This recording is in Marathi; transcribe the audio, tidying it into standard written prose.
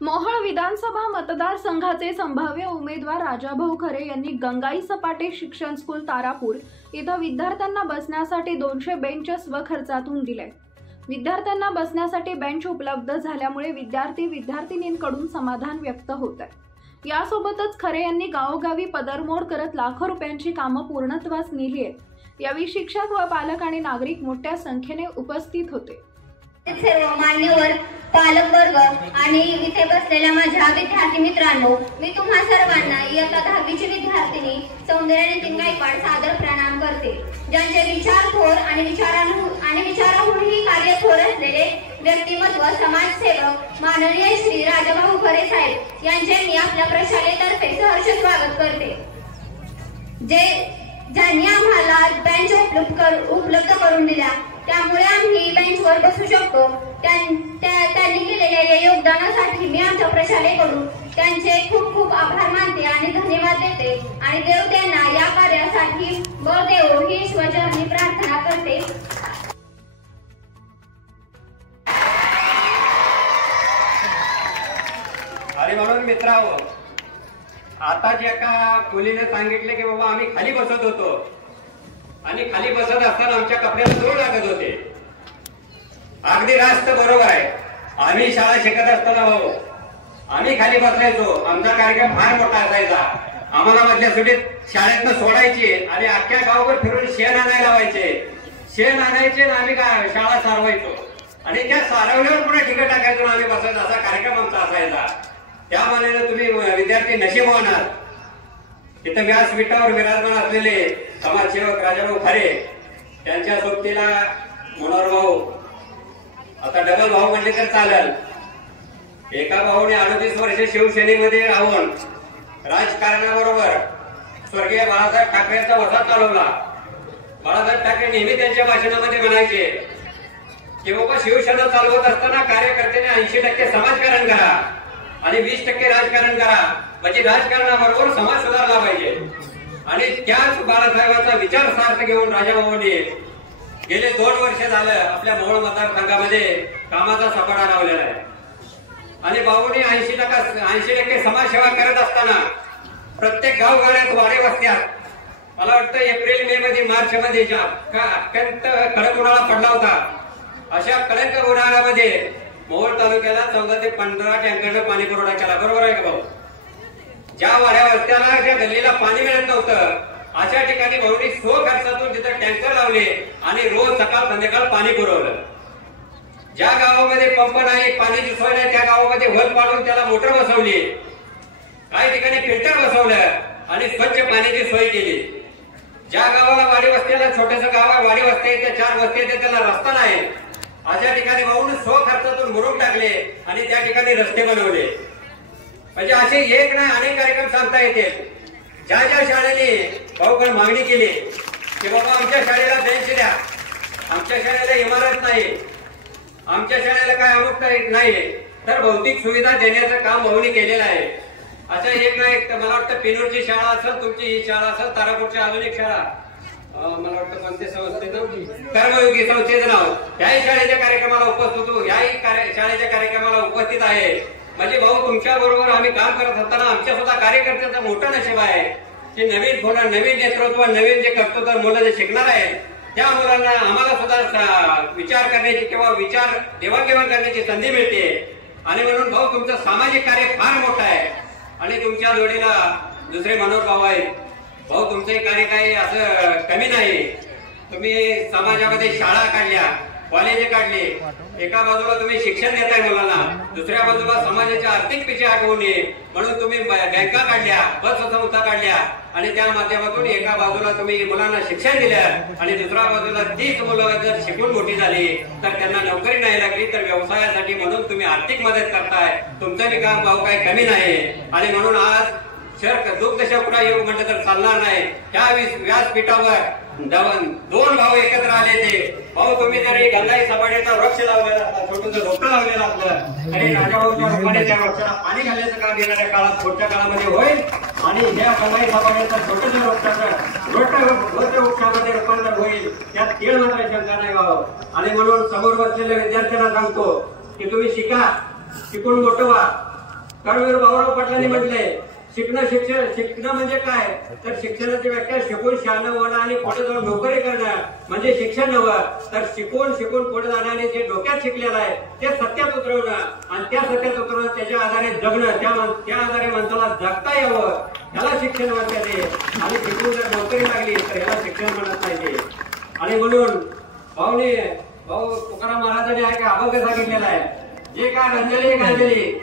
मोहोळ विधानसभा मतदारसंघाचे संभाव्य उमेदवार राजाभाऊ खरे यांनी गंगाई सपाटे शिक्षण स्कूल तारापूर इथं विद्यार्थ्यांना बसण्यासाठी 200 बेंच स्वखर्चातून दिले। विद्यार्थ्यांना बसण्यासाठी बेंच उपलब्ध झाल्यामुळे विद्यार्थिनींकडून समाधान व्यक्त होत आहे। यासोबतच खरे यांनी गावोगावी पदरमोड करत लाखो रुपयांची कामं पूर्णत्वास नेली आहेत। यावेळी शिक्षक व पालक आणि नागरिक मोठ्या संख्येने उपस्थित होते। सर्व मान्यवर पालक वर्ग आणि इथे बसलेल्या माझ्या विद्यार्थी मित्रांनो, मी तुम्हा सर्वांना इयत्ता 10वीची विद्यार्थिनी सौंदर्यनितीन गायकवाड सादर प्रणाम करते। ज्यांचे विचार थोर आणि विचाराहूनही कार्य थोर असलेले व्यक्तिमत्व समाजसेवक माननीय श्री राजाभाऊ खरे साहेब यांचे मी आपल्या प्रशालेतर्फे सहर्ष स्वागत करते। ज्यांनी आम्हाला बेंच उपलब्ध करून दिल्या, त्यामुळे आम्ही बेंचवर बसू शकतो। त्यांनी केलेल्या या योगदानासाठी मी आमच्या प्रशालेकडून त्यांचे खूप खूप आभार मानते आणि धन्यवाद देते आणि देव त्यांना या कार्यासाठी बळ देवो ही ईश्वरचरणी प्रार्थना करते। आणि म्हणून मित्रांनो, आता जे एका मुलीने सांगितले की बाबा आम्ही खाली बसत होतो आणि खाली बसत असताना आमच्या कपड्याला जोड लागत होते, अगदी रास्त बरोबर आहे। आम्ही शाळा शिकत असताना भाऊ आम्ही खाली बसायचो, आमचा कार्यक्रम फार मोठा असायचा। आम्हाला मधल्या सुट्टीत शाळेतनं सोडायची आणि अख्ख्या गावभर फिरून शेण आणायला लावायचे। शेण आणायचे आणि आम्ही शाळा सारवायचो आणि त्या सारवल्यावर पुन्हा ठिकाण टाकायचो आम्ही बसायचो, असा कार्यक्रम आमचा असायचा। त्या मानाने तुम्ही विद्यार्थी नशीबवान आहात। तिथं व्यासपीठावर विराजमान असलेले समाजसेवक राजाभाऊ खरे, त्यांच्या सोबतीला मनोहर भाऊ, आता डबल भाऊ म्हणले तर चालेल। एका भाऊने 38 वर्षे शिवसेनेमध्ये राहून राजकारणाबरोबर स्वर्गीय बाळासाहेब ठाकरेंचा वसा चालवला। बाळासाहेब ठाकरे नेहमी त्यांच्या भाषणामध्ये म्हणायचे की बाबा शिवसेना चालवत असताना कार्यकर्त्यांनी 80% समाजकारण करा आणि 20% राजकारण करा, म्हणजे राजकारणाबरोबर समाज सुधारला पाहिजे। आणि त्याच बाळासाहेबांचा विचार सार्थ घेऊन राजाभाऊंनी गेले 2 वर्ष झालं आपल्या मोहोळ मतदारसंघामध्ये कामाचा सपाटा लावलेला आहे। आणि भाऊंनी 80% समाजसेवा करत असताना प्रत्येक गावगाड्यात वाडे वस्त्यात, मला वाटतं एप्रिल मे मध्ये मार्च मध्ये अत्यंत कडक उन्हाळा पडला होता, अशा कडक उन्हाळ्यामध्ये मोहोळ तालुक्याला 14 ते 15 टँकरनं पाणी पुरवठा केला। बरोबर आहे का भाऊ? ज्या वाड्या वस्त्याला ज्या गल्लीला पाणी मिळत नव्हतं, अशा ठिकाणी भाऊंनी खर्चातून तिथे टँकर लावले आणि रोज सकाळ संध्याकाळ पाणी पुरवलं। ज्या गावामध्ये पंप नाही, पाण्याची सोय नाही, त्या गावामध्ये होल पाडून त्याला मोटर बसवली, काही ठिकाणी फिल्टर बसवलं आणि स्वच्छ पाण्याची सोय केली। ज्या गावाला वाडी वस्त्याला छोटंसं गाव आहे, वाडी वस्ती येते, 4 वस्ती येते, त्याला रस्ता नाही, अशा ठिकाणी भाऊंनी खर्चातून मुरुम टाकले आणि त्या ठिकाणी रस्ते बनवले। म्हणजे असे एक नाही अनेक कार्यक्रम सांगता येते। ज्या शाळेने भाऊकडे मागणी केली की बाबा आमच्या शाळेला बेंच द्या, आमच्या शाळेला इमारत नाही, आमच्या शाळेला काय अमुक नाही, तर भौतिक सुविधा देण्याचं काम भाऊनी केलेलं आहे। असं एक ना एक, मला वाटतं पिनूरची शाळा असेल, तुमची ही शाळा असेल, तारापूरची अजून एक शाळा, मला वाटतं कोणत्या संस्थेचं, कर्मयोगी संस्थेचं नाव, याही शाळेच्या कार्यक्रमाला उपस्थित होतो, याही शाळेच्या कार्यक्रमाला उपस्थित आहे। म्हणजे भाऊ तुमच्या बरोबर आम्ही काम करत असताना आमच्या सुद्धा कार्यकर्त्याचं मोठं नशीब आहे की नवीन नेतृत्व, नवीन जे कर्तृत्व मुलं जे शिकणार आहेत, त्या मुलांना आम्हाला सुद्धा विचार करण्याची किंवा विचार देवाणघेवाण करण्याची संधी मिळते। आणि म्हणून भाऊ तुमचं सामाजिक कार्य फार मोठं आहे आणि तुमच्या जोडीला दुसरे मनोहर भाऊ आहेत। भाऊ तुमचे कार्य काही असं कमी नाही, तुम्ही समाजामध्ये शाळा काढल्या, कॉलेज काढले, एका बाजूला तुम्ही शिक्षण देताय मुलांना, दुसऱ्या बाजूला समाजाच्या आर्थिक पिछे हटवू नये म्हणून तुम्ही बँका काढल्या, पतसंस्था काढल्या आणि त्या माध्यमातून एका बाजूला तुम्ही मुलांना शिक्षण दिलं आणि दुसऱ्या बाजूला 30 मुलं जर शिकून मोठी झाली तर त्यांना नोकरी नाही लागली तर व्यवसायासाठी म्हणून तुम्ही आर्थिक मदत करताय। तुमचं बी काम भाऊ काही कमी नाही आणि म्हणून आज दुग्धशकुरा योग म्हटलं तर चालणार नाही। त्या व्यासपीठावर 2 भाऊ एकत्र आले ते भाऊ, तुम्ही जरी गंगाई सपाटीचा वृक्ष लावलेला असता, छोटंसं रोपटं लावलेलं असलं आणि राजाभाऊच्या रूपाने त्या वृक्षाला पाणी घालण्याचं काम येणाऱ्या काळात पुढच्या काळामध्ये होईल आणि ज्या गंगाई सपाटीचं छोटंसं रोपटं वृक्षामध्ये रूपांतर होईल, त्यात तीळ मात्र शंका नाही भाऊ। आणि म्हणून समोर बसलेल्या विद्यार्थ्यांना सांगतो की तुम्ही शिका, शिकून मोठं व्हा कर्मवीर भाऊराव पाटलांनी म्हटलंय शिक्षण म्हणजे काय, तर शिक्षणाची व्याख्या शिकून शहाणं होणं आणि पुढे जाऊन नोकरी करणं म्हणजे शिक्षण नव्हतं, तर शिकून पुढे जाण्याने जे डोक्यात शिकलेलं आहे ते सत्यात उतरवणं आणि त्या सत्यात उतरवणं त्याच्या आधारे जगणं, त्या आधारे माणसाला जगता यावं त्याला शिक्षण म्हणतात ते. आणि शिकून जर नोकरी लागली तर याला शिक्षण म्हणत नाही ते. आणि म्हणून भाऊ तुकाराम महाराजांनी आहे की अभंग सांगितलेला आहे, जे काय रंजली गांजली